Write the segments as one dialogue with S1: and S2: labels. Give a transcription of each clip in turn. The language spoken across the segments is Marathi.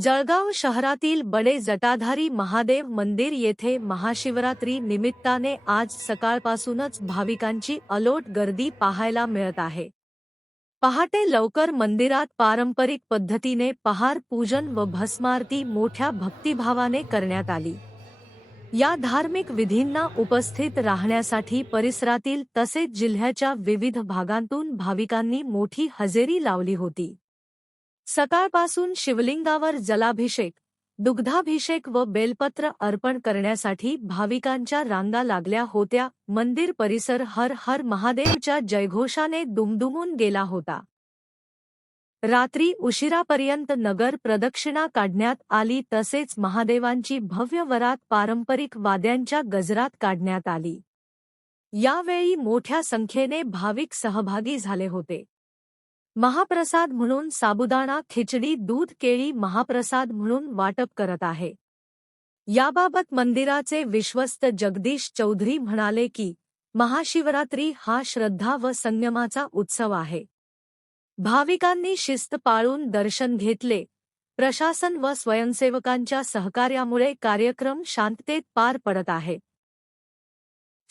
S1: जळगाव शहरातील बडे जटाधारी महादेव मंदिर येथे महाशिवरात्री निमित्ताने आज सकाळपासूनच भाविकांची अलोट गर्दी पाहायला मिळत आहे. पहाटे लवकर मंदिरात पारंपरिक पद्धतीने पहार पूजन व भस्मारती मोठ्या भक्तिभावाने करण्यात आली. या धार्मिक विधींना उपस्थित राहण्यासाठी परिसरातील तसेच जिल्ह्याच्या विविध भागांतून भाविकांनी मोठी हजेरी लावली होती. सकाळपासून शिवलिंगावर जलाभिषेक दुग्धाभिषेक व बेलपत्र अर्पण करण्यासाठी भाविकांच्या रांगा लागल्या होत्या. मंदिर परिसर हर हर महादेवच्या जयघोषाने दुमदुमून गेला होता. रात्री उशिरापर्यंत नगर प्रदक्षिणा काढण्यात आली तसेच महादेवांची भव्य वरात पारंपरिक वाद्यांच्या गजरात काढण्यात आली. यावेळी मोठ्या संख्येने भाविक सहभागी झाले होते. महाप्रसाद म्हणून साबुदाणा खिचडी दूध केळी महाप्रसाद म्हणून वाटप करत आहे. याबाबत मंदिराचे विश्वस्त जगदीश चौधरी म्हणाले की महाशिवरात्री हा श्रद्धा व संयमाचा उत्सव आहे. भाविकांनी शिस्त पाळून दर्शन घेतले. प्रशासन व स्वयंसेवकांच्या सहकार्यामुळे कार्यक्रम शांततेत पार पडत आहे.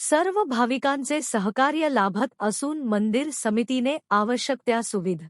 S1: सर्व भाविकांचे सहकार्य लाभत असून मंदिर समितीने आवश्यक त्या सुविधा.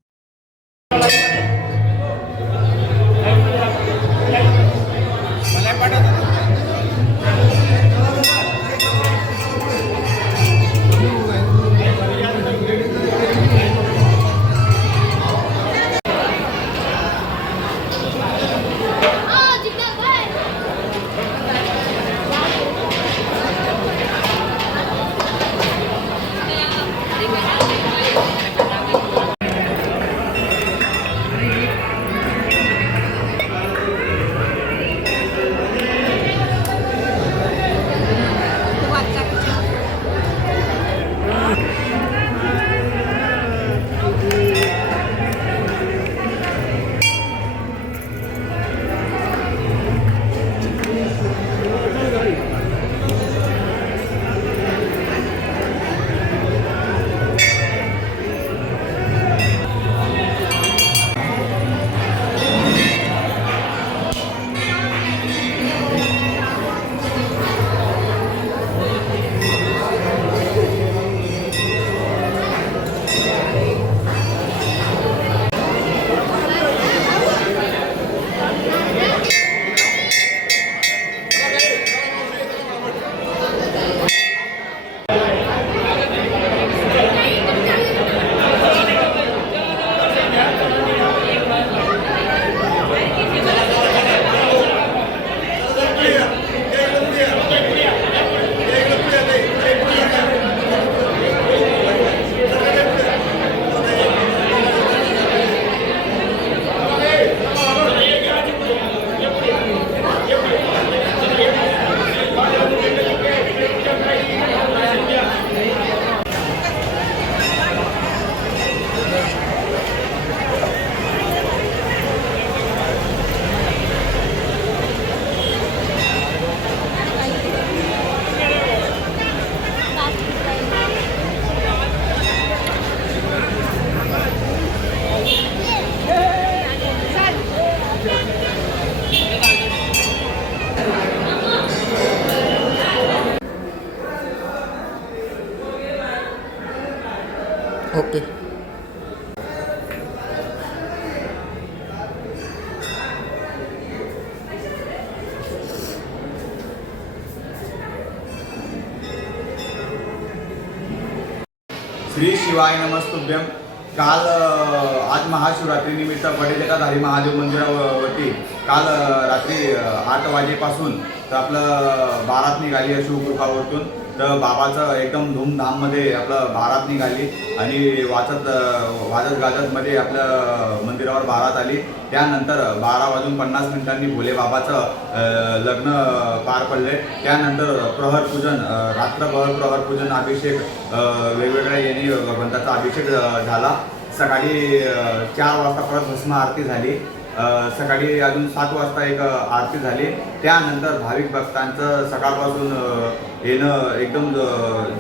S2: ओके.
S3: श्री शिवाय नमस्तुभ्यम काल अ, आज महाशिवरात्रीनिमित्त बडेजटाधारी महादेव मंदिरावरती काल रात्री आठ वाजेपासून तर आपलं बारात निघाली आहे शिवगृहावरतून. तर बाबाचं एकदम धूमधाममध्ये आपलं बारात निघाली आणि वाचत वाजत गाजतमध्ये आपलं मंदिरावर बारात आली. त्यानंतर बारा वाजून पन्नास मिनिटांनी भोले बाबाचं लग्न पार पडले. त्यानंतर प्रहर पूजन रात्रभर प्रहर पूजन अभिषेक वेगवेगळ्या यांनी भगवंताचा अभिषेक झाला. सकाळी चार वाजता परत भस्म आरती झाली. सकाळी अजून सात वाजता एक आरती झाली. त्यानंतर भाविक भक्तांचं सकाळपासून येणं एकदम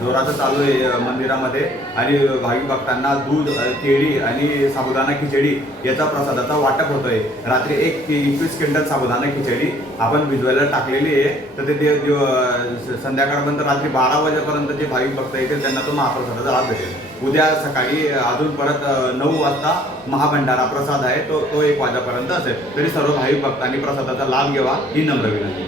S3: जोराचं चालू आहे मंदिरामध्ये. आणि भाविक भक्तांना दूध केळी आणि साबुदाणा खिचडी याचा प्रसादाचा वाटप होतोय. रात्री एक ते एकवीस क्विंटल साबुदाणा खिचडी आपण भिजवायला टाकलेली आहे तर ते देव संध्याकाळपर्यंत रात्री बारा वाजेपर्यंत जे भाविक भक्त येतील त्यांना तो महाप्रसादाचा लाभ भेटेल. उद्या सकाळी अजून परत नऊ वाजता महाभंडारा प्रसाद आहे तो तो एक वाजेपर्यंत असेल. तरी सर्व भाविक भक्तांनी प्रसादाचा लाभ घ्यावा ही नम्र विनंती.